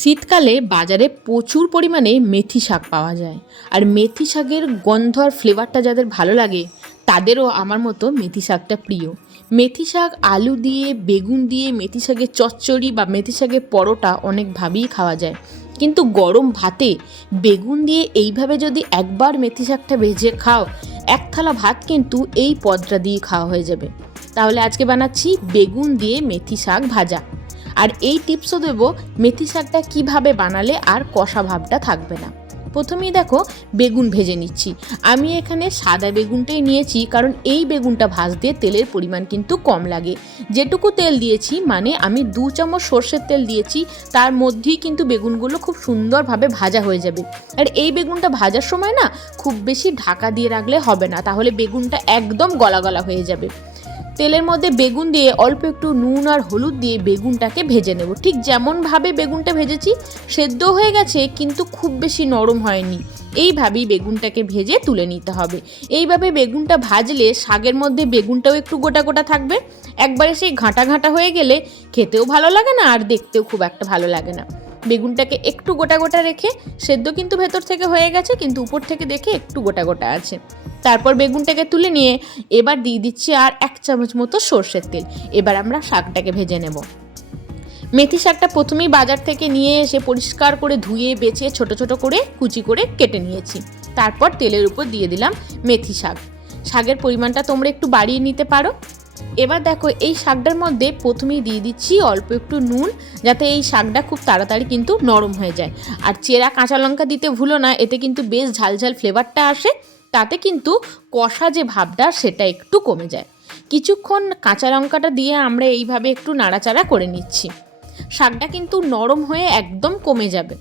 শীতকালে বাজারে প্রচুর পরিমাণে মেথি শাক পাওয়া যায়। আর মেথি শাকের গন্ধ আর ফ্লেভারটা যাদের ভালো লাগে তাদেরও আমার মতো মেথি শাকটা প্রিয়। মেথি শাক আলু দিয়ে, বেগুন দিয়ে মেথি শাকের চচ্চড়ি বা মেথি শাকের পরোটা অনেকভাবেই খাওয়া যায়। কিন্তু গরম ভাতে বেগুন দিয়ে এইভাবে যদি একবার মেথি শাকটা ভেজে খাও, এক থালা ভাত কিন্তু এই পদটা দিয়ে খাওয়া হয়ে যাবে। তাহলে আজকে বানাচ্ছি বেগুন দিয়ে মেথি শাক ভাজা। আর এই টিপসও দেবো মেথি শাকটা কীভাবে বানালে আর কষা ভাবটা থাকবে না। প্রথমেই দেখো বেগুন ভেজে নিচ্ছি। আমি এখানে সাদা বেগুনটাই নিয়েছি, কারণ এই বেগুনটা ভাজতে তেলের পরিমাণ কিন্তু কম লাগে। যেটুকু তেল দিয়েছি মানে আমি 2 চামচ সর্ষের তেল দিয়েছি, তার মধ্যেই কিন্তু বেগুনগুলো খুব সুন্দরভাবে ভাজা হয়ে যাবে। আর এই বেগুনটা ভাজার সময় না খুব বেশি ঢাকা দিয়ে রাখলে হবে না, তাহলে বেগুনটা একদম গলা গলা হয়ে যাবে। তেলের মধ্যে বেগুন দিয়ে অল্প একটু নুন আর হলুদ দিয়ে বেগুনটাকে ভেজে নেব। ঠিক যেমনভাবে বেগুনটা ভেজেছি, সেদ্ধ হয়ে গেছে কিন্তু খুব বেশি নরম হয়নি। এইভাবেই বেগুনটাকে ভেজে তুলে নিতে হবে। এইভাবে বেগুনটা ভাজলে শাকের মধ্যে বেগুনটাও একটু গোটা গোটা থাকবে। একবারে সেই ঘাঁটা ঘাঁটা হয়ে গেলে খেতেও ভালো লাগে না আর দেখতেও খুব একটা ভালো লাগে না। বেগুনটাকে একটু গোটা গোটা রেখে, সেদ্ধ কিন্তু ভেতর থেকে হয়ে গেছে কিন্তু উপর থেকে দেখে একটু গোটা গোটা আছে। তারপর বেগুনটাকে তুলে নিয়ে এবার দিয়ে দিচ্ছি আর 1 চামচ মতো সর্ষের তেল। এবার আমরা শাকটাকে ভেজে নেব। মেথি শাকটা প্রথমেই বাজার থেকে নিয়ে এসে পরিষ্কার করে ধুয়ে বেছে ছোট ছোট করে কুচি করে কেটে নিয়েছি। তারপর তেলের উপর দিয়ে দিলাম মেথি শাক। শাকের পরিমাণটা তোমরা একটু বাড়িয়ে নিতে পারো। এবার দেখো এই শাকটার মধ্যে প্রথমেই দিয়ে দিচ্ছি অল্প একটু নুন, যাতে এই শাকটা খুব তাড়াতাড়ি কিন্তু নরম হয়ে যায়। আর চেরা কাঁচা লঙ্কা দিতে ভুলো না, এতে কিন্তু বেশ ঝালঝাল ফ্লেভারটা আসে। তাতে কিন্তু কষা যে ভাবটা সেটা একটু কমে যায়। কিছুক্ষণ কাঁচা লঙ্কাটা দিয়ে আমরা এইভাবে একটু নাড়াচাড়া করে নিচ্ছি। শাকটা কিন্তু নরম হয়ে একদম কমে যাবে।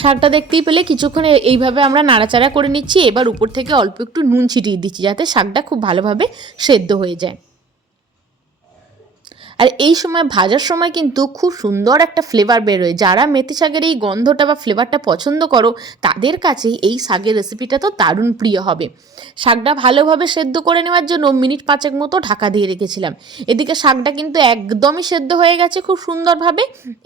শাকটা দেখতেই পেলে কিছুক্ষণ এইভাবে আমরা নাড়াচাড়া করে নিচ্ছি। এবার উপর থেকে অল্প একটু নুন ছিটিয়ে দিচ্ছি, যাতে শাকটা খুব ভালোভাবে সেদ্ধ হয়ে যায়। আর এই সময় ভাজার সময় কিন্তু খুব সুন্দর একটা ফ্লেভার বেরোয়। যারা মেথি শাকের এই গন্ধটা বা ফ্লেভারটা পছন্দ করো, তাদের কাছে এই শাকের রেসিপিটা তো দারুণ প্রিয় হবে। শাকটা ভালোভাবে সেদ্ধ করে নেওয়ার জন্য মিনিট 5 মতো ঢাকা দিয়ে রেখেছিলাম। এদিকে শাকটা কিন্তু একদমই সেদ্ধ হয়ে গেছে খুব সুন্দরভাবে।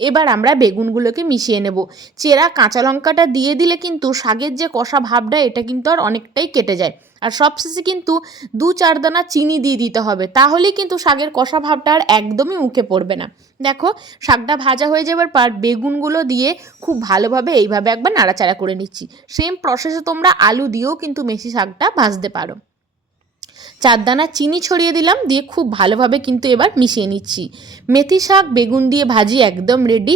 এবার আমরা বেগুনগুলোকে মিশিয়ে নেব। চেরা কাঁচা লঙ্কাটা দিয়ে দিলে কিন্তু শাকের যে কষা ভাবটা, এটা কিন্তু আর অনেকটাই কেটে যায়। আর সবশেষে কিন্তু 2-4 দানা চিনি দিয়ে দিতে হবে, তাহলেই কিন্তু শাকের কষা ভাবটা আর একদমই মুখে পড়বে না। দেখো শাকটা ভাজা হয়ে যাবার পর বেগুনগুলো দিয়ে খুব ভালোভাবে এইভাবে একবার নাড়াচাড়া করে নিচ্ছি। সেম প্রসেসে তোমরা আলু দিয়েও কিন্তু মেথি শাকটা ভাজতে পারো। 4 দানা চিনি ছড়িয়ে দিলাম, দিয়ে খুব ভালোভাবে কিন্তু এবার মিশিয়ে নিচ্ছি। মেথি শাক বেগুন দিয়ে ভাজি একদম রেডি।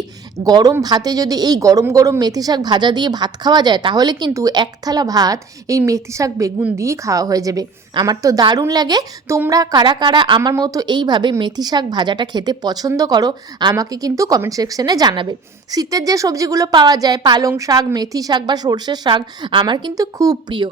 গরম ভাতে যদি এই গরম গরম মেথি শাক ভাজা দিয়ে ভাত খাওয়া যায়, তাহলে কিন্তু 1 থালা ভাত এই মেথি শাক বেগুন দিয়ে খাওয়া হয়ে যাবে। আমার তো দারুণ লাগে। তোমরা কারা কারা আমার মতো এইভাবে মেথি শাক ভাজাটা খেতে পছন্দ করো, আমাকে কিন্তু কমেন্ট সেকশনে জানাবে। শীতের যে সবজিগুলো পাওয়া যায়, পালং শাক, মেথি শাক বা সর্ষের শাক, আমার কিন্তু খুব প্রিয়।